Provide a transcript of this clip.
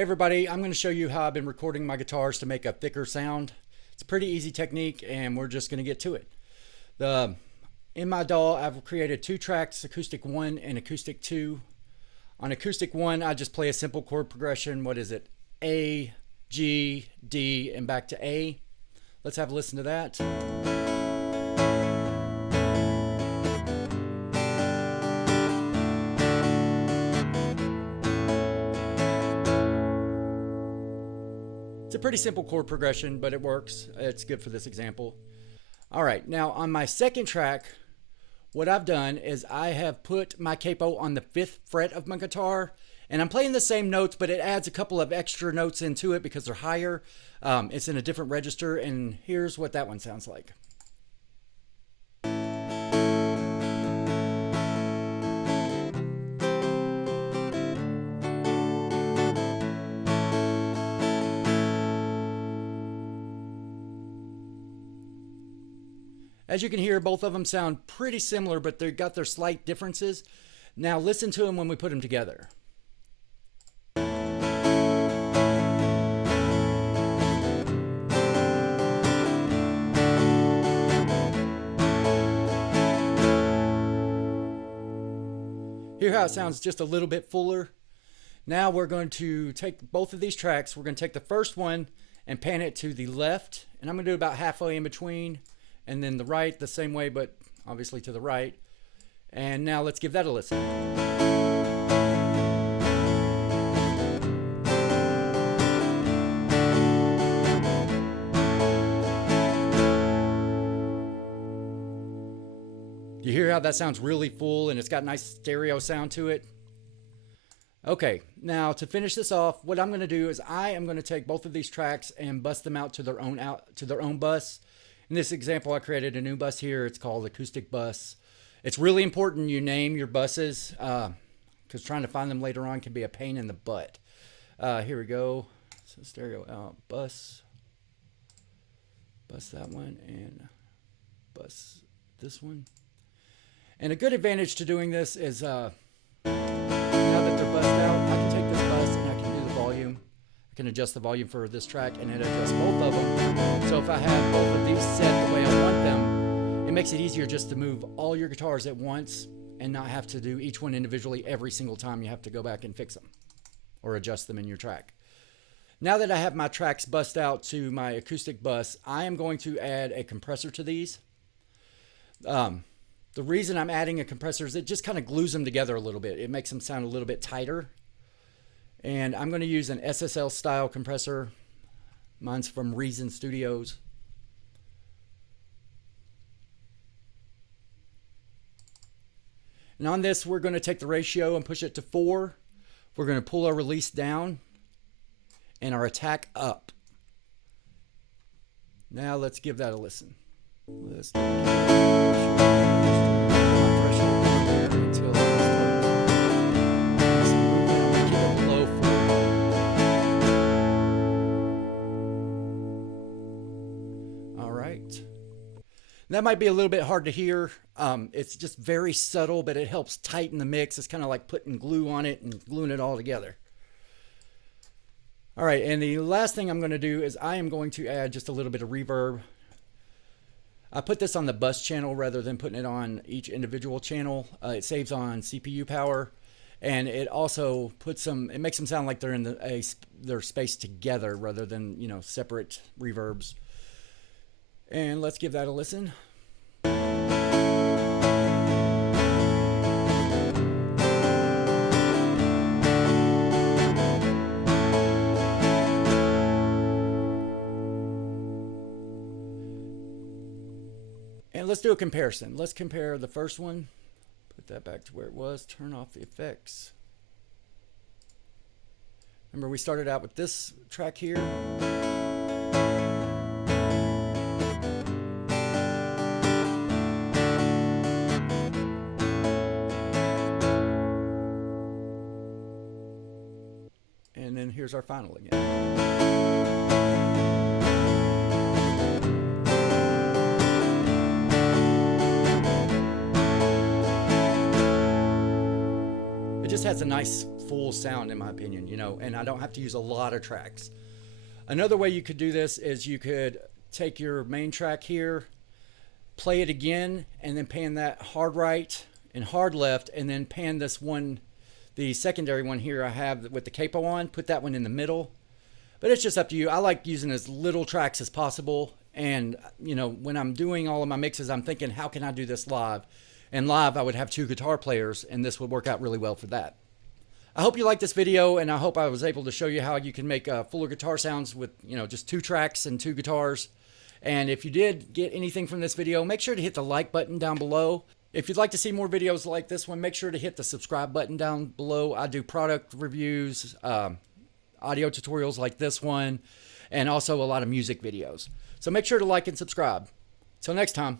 Hey everybody, I'm going to show you how I've been recording my guitars to make a thicker sound. It's a pretty easy technique and we're just going to get to it. In my DAW, I've created two tracks, acoustic 1 and acoustic 2. On acoustic 1, I just play a simple chord progression. What is it? A, G, D, and back to A. Let's have a listen to that. It's a pretty simple chord progression, but it works. It's good for this example. All right, now on my second track, what I've done is I have put my capo on the 5th fret of my guitar, and I'm playing the same notes, but it adds a couple of extra notes into it because they're higher. It's in a different register, and here's what that one sounds like. As you can hear, both of them sound pretty similar, but they've got their slight differences. Now listen to them when we put them together. Hear how it sounds just a little bit fuller? Now we're going to take both of these tracks. We're going to take the first one and pan it to the left, and I'm going to do about halfway in between. And then the right the same way, but obviously to the right. And now let's give that a listen. You hear how that sounds really full and it's got nice stereo sound to it? Okay, now to finish this off, what I'm going to do is I am going to take both of these tracks and bust them out to their own bus. In this example, I created a new bus here. It's called acoustic bus. It's really important you name your buses because trying to find them later on can be a pain in the butt. Here we go. So stereo out, bus that one, and bus this one. And a good advantage to doing this is now that they're bussed out, I can take this bus and I can do the volume. I can adjust the volume for this track and it adjusts both of them. So if I have both of these set the way I want them, it makes it easier just to move all your guitars at once and not have to do each one individually every single time you have to go back and fix them or adjust them in your track. Now that I have my tracks bussed out to my acoustic bus, I am going to add a compressor to these. The reason I'm adding a compressor is it just kind of glues them together a little bit. It makes them sound a little bit tighter. And I'm going to use an SSL style compressor. Mine's from Reason Studios. And on this, we're going to take the ratio and push it to 4. We're going to pull our release down and our attack up. Now let's give that a listen. Let's That might be a little bit hard to hear. It's just very subtle, but it helps tighten the mix. It's kind of like putting glue on it and gluing it all together. All right, and the last thing I'm going to do is I am going to add just a little bit of reverb. I put this on the bus channel rather than putting it on each individual channel. It saves on CPU power, and it also puts it makes them sound like they're in their space together rather than, separate reverbs. And let's give that a listen. And let's do a comparison. Let's compare the first one. Put that back to where it was. Turn off the effects. Remember, we started out with this track here. And then here's our final again. It just has a nice full sound in my opinion, you know, and I don't have to use a lot of tracks. Another way you could do this is you could take your main track here, play it again, and then pan that hard right and hard left, and then pan this one, the secondary one here I have with the capo on, put that one in the middle. But it's just up to you. I like using as little tracks as possible. And, you know, when I'm doing all of my mixes, I'm thinking, how can I do this live? And live, I would have 2 guitar players, and this would work out really well for that. I hope you liked this video, and I hope I was able to show you how you can make fuller guitar sounds with, you know, just 2 tracks and 2 guitars. And if you did get anything from this video, make sure to hit the like button down below. If you'd like to see more videos like this one, make sure to hit the subscribe button down below. I do product reviews, audio tutorials like this one, and also a lot of music videos. So make sure to like and subscribe. Till next time.